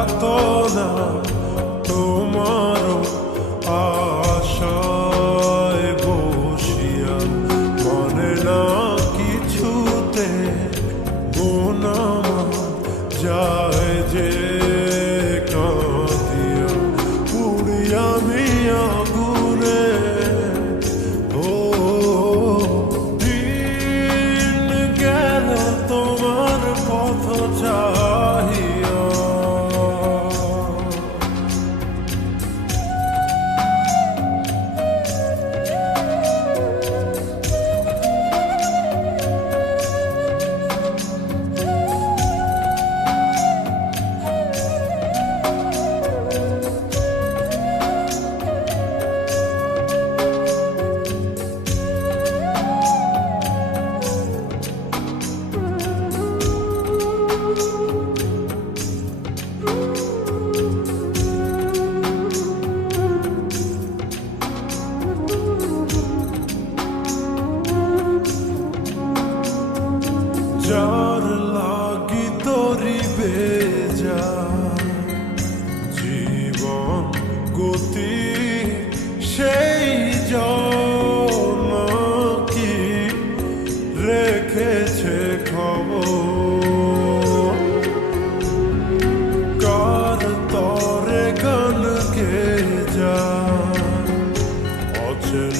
যাত না তোমার আশায় বসিয়া মনে না কিছুতে বোনামা যা যার লাগি তরি বেজা। জীবন গতি সেই জন কি রেখেছে খবর। কার তরে গান কে যা অচেন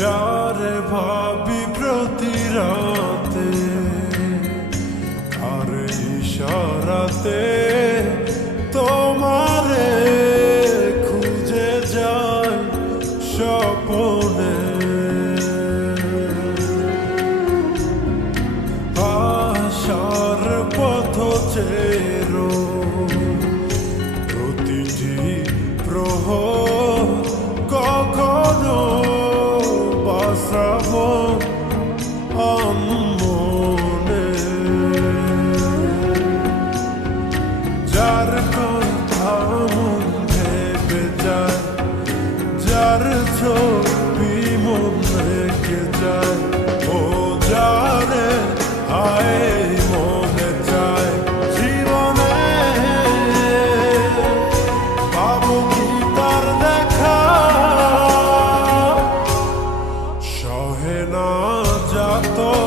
যারে ভাবি প্রতি রাতে আর ইশারাতে তোমারে খুঁজে যায় স্বপ্ন। যার কোথাও মন ভেবে যায় যার ছবি মন রেখে যায়, ও যারে হায় মনে চায়, জীবনে পাবো কি তার দেখা? সহে না যাতো